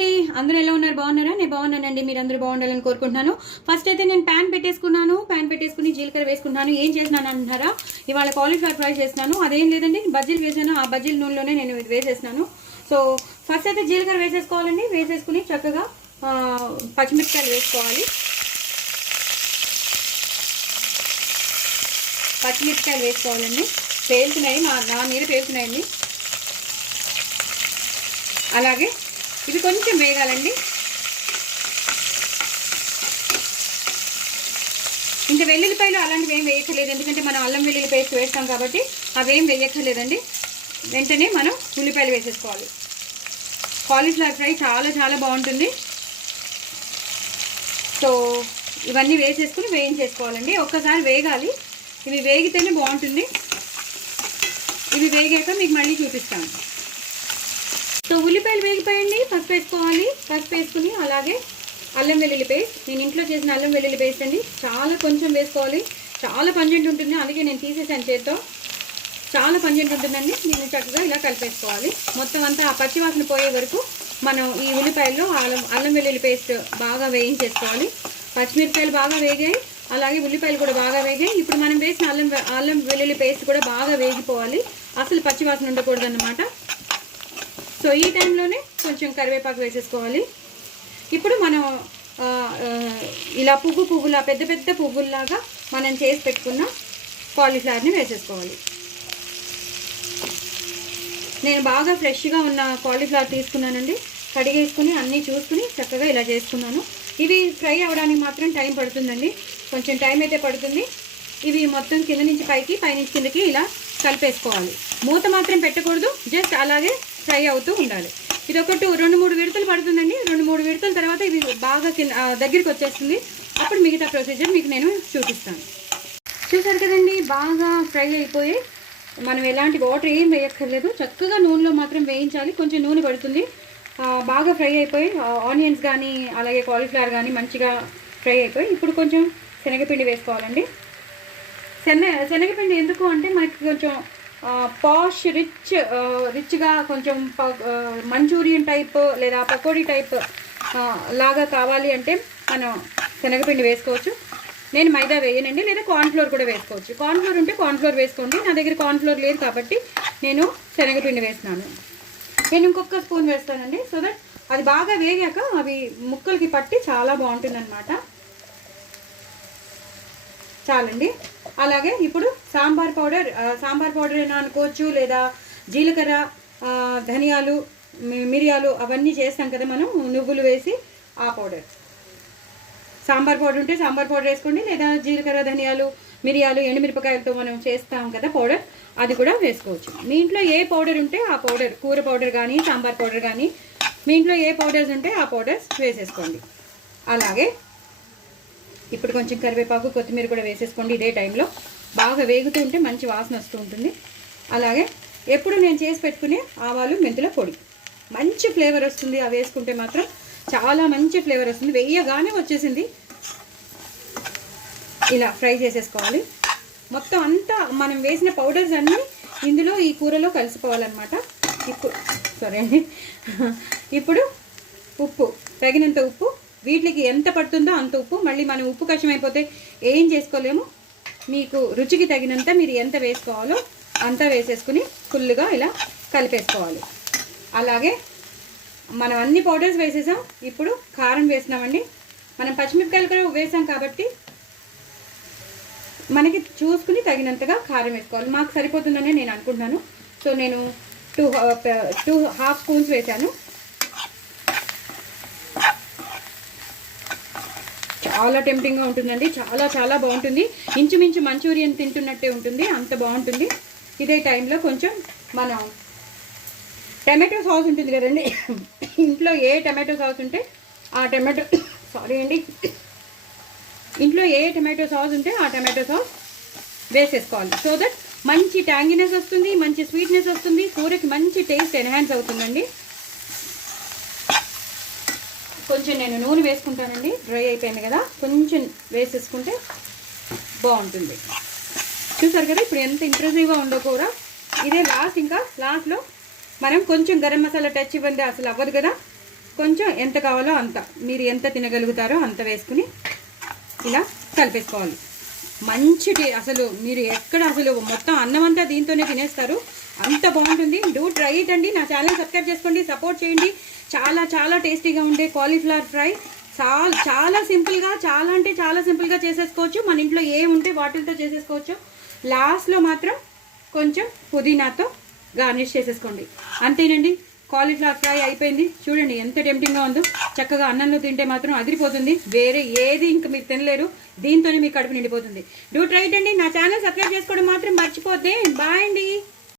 అండి, అందరూ ఎలా ఉన్నారు? బాగున్నారా? నేను బాగున్నానండి. మీరు అందరూ బాగుండాలని కోరుకుంటున్నాను. ఫస్ట్ అయితే నేను ప్యాన్ పెట్టేసుకుని జీలకర్ర వేసుకున్నాను. ఏం చేసినాను అంటున్నారా? ఇవాళ కాలీఫ్లవర్ ఫ్రై చేస్తున్నాను. అదేం లేదండి, బజ్జీలు వేసాను. ఆ బజ్జీల నూనెలోనే నేను ఇది వేసేసినాను. సో ఫస్ట్ అయితే జీలకర్ర వేసేసుకోవాలండి. వేసేసుకుని చక్కగా పచ్చిమిరపకాయలు వేసుకోవాలి. పచ్చిమిరపకాయలు వేసుకోవాలండి. పేలుతున్నాయి, నా మీద పేలుతున్నాయండి. అలాగే ఇవి కొంచెం వేగాలండి. ఇంకా వెల్లుల్లిపాయలు అలాంటివి ఏం వేయక్కర్లేదు, ఎందుకంటే మనం అల్లం వెల్లుల్లి పేస్ట్ వేస్తాం కాబట్టి అవేం వేయక్కర్లేదండి. వెంటనే మనం ఉల్లిపాయలు వేసేసుకోవాలి. కాలీఫ్లవర్ ఫ్రై చాలా చాలా బాగుంటుంది. సో ఇవన్నీ వేసేసుకుని వేయించేసుకోవాలండి. ఒక్కసారి వేగాలి, ఇవి వేగితేనే బాగుంటుంది. ఇవి వేగాక మీకు మళ్ళీ చూపిస్తాను. సో ఉల్లిపాయలు వేగిపోయండి. పసుపు వేసుకోవాలి. పసుపు వేసుకుని అలాగే అల్లం వెల్లుల్లి పేస్ట్, నేను ఇంట్లో చేసిన అల్లం వెల్లుల్లి పేస్ట్ అండి. చాలా కొంచెం వేసుకోవాలి, చాలా పంజెంట్ ఉంటుంది, అందుకే నేను తీసేసాను చేత్తో. చాలా పంజెంట్ ఉంటుందండి. దీన్ని చక్కగా ఇలా కలిపేసుకోవాలి. మొత్తం అంతా ఆ పచ్చివాసన పోయే వరకు మనం ఈ ఉల్లిపాయల్లో అల్లం వెల్లుల్లి పేస్ట్ బాగా వేయించేసుకోవాలి. పచ్చిమిరపకాయలు బాగా వేగాయి, అలాగే ఉల్లిపాయలు కూడా బాగా వేగాయి. ఇప్పుడు మనం వేసిన అల్లం వెల్లుల్లి పేస్ట్ కూడా బాగా వేగిపోవాలి, అసలు పచ్చివాసన ఉండకూడదు అన్నమాట. సో ఈ టైంలోనే కొంచెం కరివేపాకు వేసేసుకోవాలి. ఇప్పుడు మనం ఇలా పువ్వులా పెద్ద పెద్ద పువ్వుల్లాగా మనం చేసి పెట్టుకున్న కాలీఫ్లవర్ని వేసేసుకోవాలి. నేను బాగా ఫ్రెష్గా ఉన్న కాలీఫ్లవర్ తీసుకున్నానండి. కడిగేసుకుని అన్నీ చూసుకుని చక్కగా ఇలా చేసుకున్నాను. ఇవి ఫ్రై అవ్వడానికి మాత్రం టైం పడుతుందండి, కొంచెం టైం అయితే పడుతుంది. ఇవి మొత్తం కింద నుంచి పైకి, పైనుంచి కిందకి ఇలా కలిపేసుకోవాలి. మూత మాత్రం పెట్టకూడదు, జస్ట్ అలాగే ఫ్రై అవుతూ ఉండాలి. ఇది ఒక 2-3 విడతలు పడుతుందండి. 2-3 విడతల తర్వాత ఇది బాగా దగ్గరికి వచ్చేస్తుంది. అప్పుడు మిగతా ప్రొసీజర్ మీకు నేను చూపిస్తాను. చూసారు కదండి, బాగా ఫ్రై అయిపోయి మనం ఎలాంటి వాటర్ ఏం వేయక్కర్లేదు, చక్కగా నూనెలో మాత్రం వేయించాలి. కొంచెం నూనె పడుతుంది. బాగా ఫ్రై అయిపోయి ఆనియన్స్ కానీ అలాగే కాలీఫ్లవర్ కానీ మంచిగా ఫ్రై అయిపోయి ఇప్పుడు కొంచెం శనగపిండి వేసుకోవాలండి. శనగపిండి ఎందుకు అంటే మనకి కొంచెం పాష్ రిచ్గా కొంచెం మంచూరియన్ టైప్ లేదా పకోడీ టైప్ లాగా కావాలి అంటే మనం శనగపిండి వేసుకోవచ్చు. నేను మైదా వేయనండి, లేదా కార్న్ఫ్లోర్ కూడా వేసుకోవచ్చు. కార్న్ఫ్లోర్ ఉంటే కార్న్ఫ్లోర్ వేసుకోండి. నా దగ్గర కార్న్ఫ్లోర్ లేదు కాబట్టి నేను శనగపిండి వేస్తున్నాను. నేను ఇంకొక స్పూన్ వేస్తానండి, సో దట్ అది బాగా వేగాక అవి ముక్కలకి పట్టి చాలా బాగుంటుంది అన్నమాట. చాలండి. అలాగే ఇప్పుడు సాంబార్ పౌడర్ అయినా అనుకోవచ్చు, లేదా జీలకర్ర, ధనియాలు, మిరియాలు అవన్నీ చేస్తాం కదా మనం, నువ్వులు వేసి ఆ పౌడర్. సాంబార్ పౌడర్ ఉంటే సాంబార్ పౌడర్ వేసుకోండి, లేదా జీలకర్ర, ధనియాలు, మిరియాలు, ఎండుమిరపకాయలతో మనం చేస్తాం కదా పౌడర్, అది కూడా వేసుకోవచ్చు. మీ ఇంట్లో ఏ పౌడర్ ఉంటే ఆ పౌడర్, కూర పౌడర్ కానీ సాంబార్ పౌడర్ కానీ, మీ ఇంట్లో ఏ పౌడర్స్ ఉంటే ఆ పౌడర్స్ వేసేసుకోండి. అలాగే ఇప్పుడు కొంచెం కరివేపాకు, కొత్తిమీర కూడా వేసేసుకోండి. ఇదే టైంలో బాగా వేగుతూ ఉంటే మంచి వాసన వస్తూ ఉంటుంది. అలాగే ఎప్పుడు నేను చేసి పెట్టుకునే ఆవాలు, మెంతుల పొడి, మంచి ఫ్లేవర్ వస్తుంది. అవి వేసుకుంటే మాత్రం చాలా మంచి ఫ్లేవర్ వస్తుంది. వేయగానే వచ్చేసింది. ఇలా ఫ్రై చేసేసుకోవాలి. మొత్తం అంతా మనం వేసిన పౌడర్స్ అన్నీ ఇందులో ఈ కూరలో కలిసిపోవాలన్నమాట. ఇప్పుడు ఉప్పు, తగినంత ఉప్పు, వీటికి ఎంత పడుతుందో అంత ఉప్పు. మళ్ళీ మనం ఉప్పు కష్టం అయిపోతే ఏం చేసుకోలేము. మీకు రుచికి తగినంత మీరు ఎంత వేసుకోవాలో అంత వేసేసుకుని ఫుల్గా ఇలా కలిపేసుకోవాలి. అలాగే మనం అన్ని పౌడర్స్ వేసేసాం. ఇప్పుడు కారం వేసినామండి. మనం పచ్చిమిరపకాయలు కూడా వేసాం కాబట్టి మనకి చూసుకుని తగినంతగా కారం వేసుకోవాలి. మాకు సరిపోతుందని నేను అనుకుంటున్నాను. సో నేను 2.5 స్పూన్స్ వేసాను. చాలా టెంప్టింగ్గా ఉంటుందండి, చాలా చాలా బాగుంటుంది. ఇంచుమించు మంచూరియన్ తింటున్నట్టే ఉంటుంది, అంత బాగుంటుంది. ఇదే టైంలో కొంచెం మనం టమాటో సాస్ ఉంటుంది కదండి, ఇంట్లో ఏ టమాటో సాస్ ఉంటే ఆ టమాటో ఇంట్లో ఏ టమాటో సాస్ ఉంటే ఆ టమాటో సాస్ వేసేసుకోవాలి. సో దట్ మంచి ట్యాంగినెస్ వస్తుంది, మంచి స్వీట్నెస్ వస్తుంది, కూరకి మంచి టేస్ట్ ఎన్హాన్స్ అవుతుందండి. కొంచెం నేను నూనె వేసుకుంటానండి, డ్రై అయిపోయింది కదా, కొంచెం వేసేసుకుంటే బాగుంటుంది. చూసారు కదా ఇప్పుడు ఎంత ఇంప్రెసివ్గా ఉందో కూర. ఇదే లాస్ట్, ఇంకా లాస్ట్లో మనం కొంచెం గరం మసాలా టచ్ ఇవ్వండి, అసలు అవ్వదు కదా. కొంచెం ఎంత కావాలో అంత, మీరు ఎంత తినగలుగుతారో అంత వేసుకుని ఇలా కలిపేసుకోవాలి. మంచి అసలు మీరు ఎక్కడ అసలు మొత్తం అన్నం అంతా దీంతోనే తినేస్తారు, అంత బాగుంటుంది. డూ ట్రై ఇట్ అండి. నా ఛానల్ సబ్స్క్రైబ్ చేసుకోండి, సపోర్ట్ చేయండి. చాలా చాలా టేస్టీగా ఉండే కాలీఫ్లవర్ ఫ్రై చాలా చాలా సింపుల్గా, చాలా అంటే చాలా సింపుల్గా చేసేసుకోవచ్చు. మన ఇంట్లో ఏముంటే వాటితో చేసేసుకోవచ్చు. లాస్ట్లో మాత్రం కొంచెం పుదీనాతో గార్నిష్ చేసేసుకోండి. అంతేనండి, కాలీఫ్లవర్ ఫ్రై అయిపోయింది. చూడండి ఎంత టెంప్టింగ్గా ఉందో. చక్కగా అన్నంలో తింటే మాత్రం అదిరిపోతుంది. వేరే ఏది ఇంకా మీరు తినలేరు, దీంతోనే మీ కడుపు నిండిపోతుంది. డూ ట్రై ఇట్ అండి. నా ఛానల్ సబ్స్క్రైబ్ చేసుకోవడం మాత్రం మర్చిపోద్దే. బాయ్ అండి.